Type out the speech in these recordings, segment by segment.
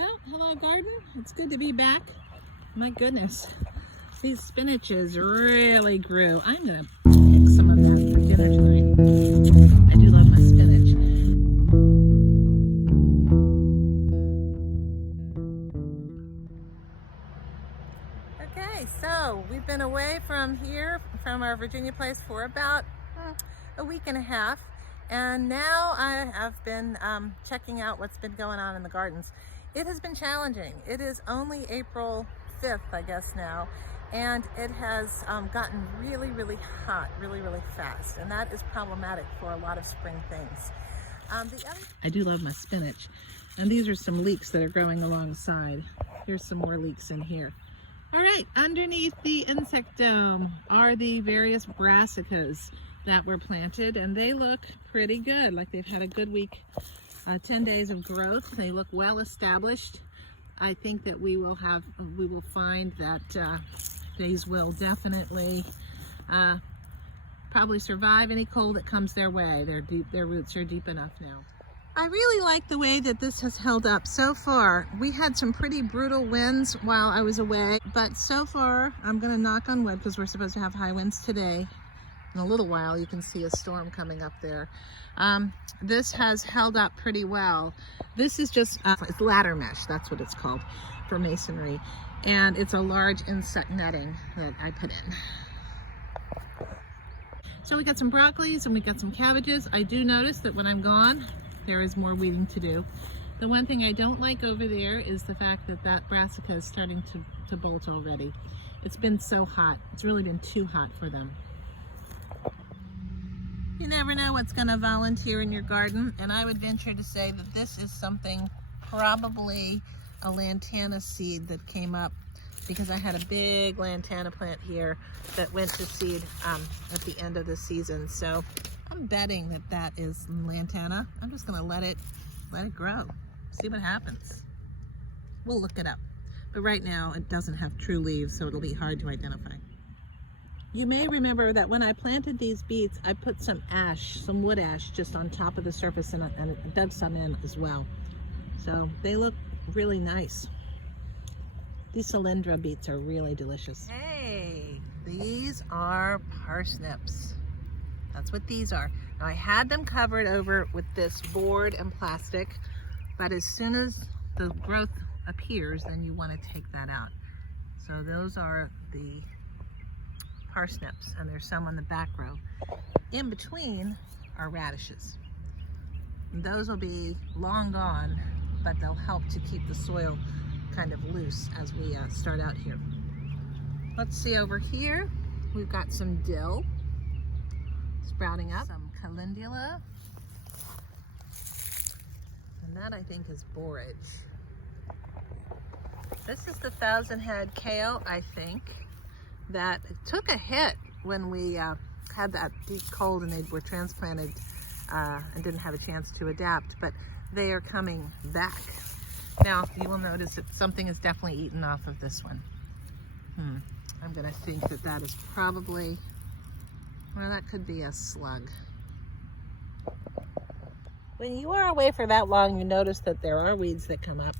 Well, hello garden. It's good to be back. My goodness, these spinaches really grew. I'm gonna pick some of that for dinner tonight. I do love my spinach. Okay, so we've been away from here, from our Virginia place for about a week and a half. And now I have been checking out what's been going on in the gardens. It has been challenging. It is only April 5th, I guess now, and it has gotten really, really hot, really, really fast, and that is problematic for a lot of spring things. I do love my spinach, and these are some leeks that are growing alongside. Here's some more leeks in here. All right, underneath the insect dome are the various brassicas that were planted, and they look pretty good, like they've had a good week. 10 days of growth. They look well established. I think that we will find that these will definitely probably survive any cold that comes their way. Their roots are deep enough now. I really like the way that this has held up so far. We had some pretty brutal winds while I was away, but so far, I'm gonna knock on wood because we're supposed to have high winds today. In a little while, you can see a storm coming up there. This has held up pretty well. This is just, it's ladder mesh, that's what it's called for masonry. And it's a large insect netting that I put in. So we got some broccolis and we got some cabbages. I do notice that when I'm gone, there is more weeding to do. The one thing I don't like over there is the fact that that brassica is starting to bolt already. It's been so hot. It's really been too hot for them. You never know what's going to volunteer in your garden, and I would venture to say that this is something, probably a lantana seed that came up because I had a big lantana plant here that went to seed at the end of the season. So I'm betting that that is lantana. I'm just going to let it grow, see what happens. We'll look it up. But right now it doesn't have true leaves, so it'll be hard to identify. You may remember that when I planted these beets, I put some ash, some wood ash, just on top of the surface and dug some in as well. So they look really nice. These cylindra beets are really delicious. Hey, these are parsnips. That's what these are. Now I had them covered over with this board and plastic, but as soon as the growth appears, then you want to take that out. So those are the parsnips, and there's some on the back row. In between are radishes. And those will be long gone, but they'll help to keep the soil kind of loose as we start out here. Let's see over here. We've got some dill sprouting up, some calendula, and that I think is borage. This is the 1,000-head kale, I think, that took a hit when we had that deep cold and they were transplanted and didn't have a chance to adapt, but they are coming back. Now you will notice that something is definitely eaten off of this one. I'm gonna think that that is probably, well, that could be a slug. When you are away for that long, you notice that there are weeds that come up.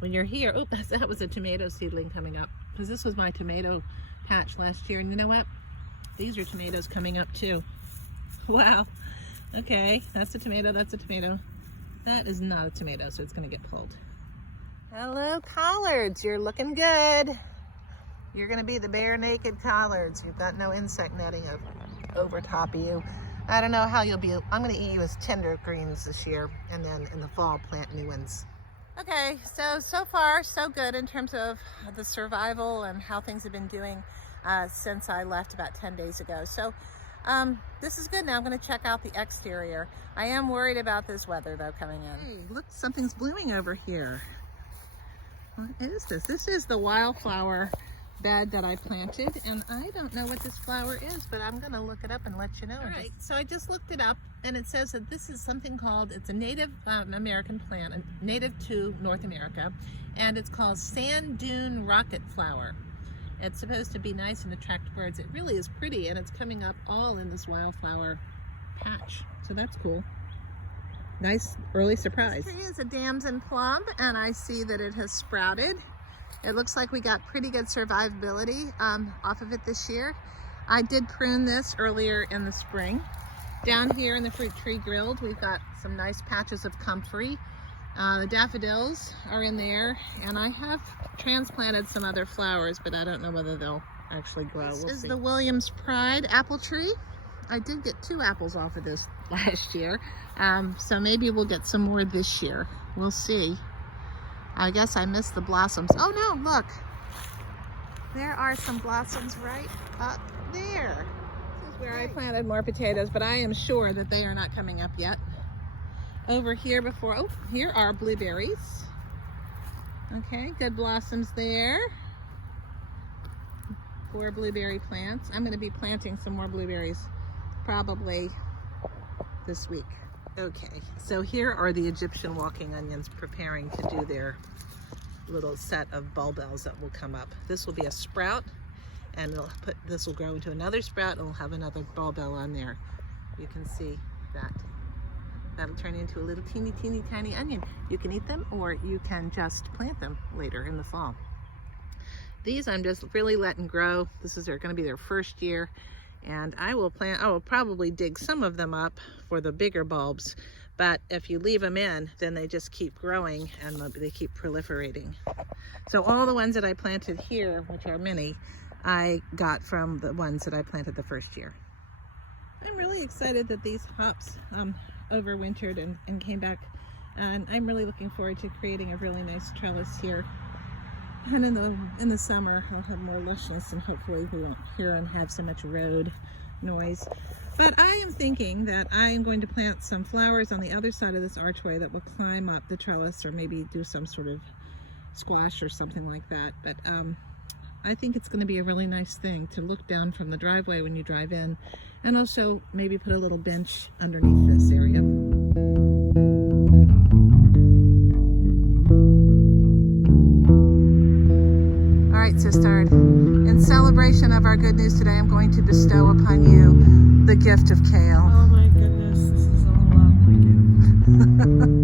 When you're here, oh, that was a tomato seedling coming up, because this was my tomato patch last year, and you know what? These are tomatoes coming up too. Wow. Okay, that's a tomato, that's a tomato. That is not a tomato, so it's gonna get pulled. Hello, collards, you're looking good. You're gonna be the bare naked collards. You've got no insect netting over top of you. I don't know how you'll be. I'm gonna eat you as tender greens this year, and then in the fall plant new ones. Okay, so far so good in terms of the survival and how things have been doing since I left about 10 days ago. So this is good. Now I'm going to check out the exterior. I am worried about this weather though coming in. Hey, look, something's blooming over here. What is this? This is the wildflower bed that I planted, and I don't know what this flower is, but I'm gonna look it up and let you know. All right, so I just looked it up, and it says that this is something called, it's a native American plant, native to North America, and it's called sand dune rocket flower. It's supposed to be nice and attract birds. It really is pretty, and it's coming up all in this wildflower patch, so that's cool. nice early surprise. This tree is a Damson plum, and I see that it has sprouted. It looks like we got pretty good survivability off of it this year. I did prune this earlier in the spring. Down here in the fruit tree grilled, we've got some nice patches of comfrey. The daffodils are in there, and I have transplanted some other flowers, but I don't know whether they'll actually grow. This is the Williams Pride apple tree. I did get 2 apples off of this last year, so maybe we'll get some more this year. We'll see. I guess I missed the blossoms. Oh no, look. There are some blossoms right up there. This is where I planted more potatoes, but I am sure that they are not coming up yet. Over here here are blueberries. Okay, good blossoms there. 4 blueberry plants. I'm going to be planting some more blueberries probably this week. Okay, so here are the Egyptian walking onions preparing to do their little set of bulbils that will come up. This will be a sprout, and this will grow into another sprout, and we'll have another bulbil on there. You can see that. That'll turn into a little teeny tiny onion. You can eat them, or you can just plant them later in the fall. These I'm just really letting grow. This is going to be their first year, and I will probably dig some of them up for the bigger bulbs, but if you leave them in, then they just keep growing and they keep proliferating. So all the ones that I planted here, which are many, I got from the ones that I planted the first year. I'm really excited that these hops overwintered and came back, and I'm really looking forward to creating a really nice trellis here. And in the summer, I'll have more lushness, and hopefully we won't hear and have so much road noise. But I am thinking that I am going to plant some flowers on the other side of this archway that will climb up the trellis, or maybe do some sort of squash or something like that. But I think it's going to be a really nice thing to look down from the driveway when you drive in, and also maybe put a little bench underneath this area. Alright, sister, in celebration of our good news today, I'm going to bestow upon you the gift of kale. Oh my goodness, this is all about for you.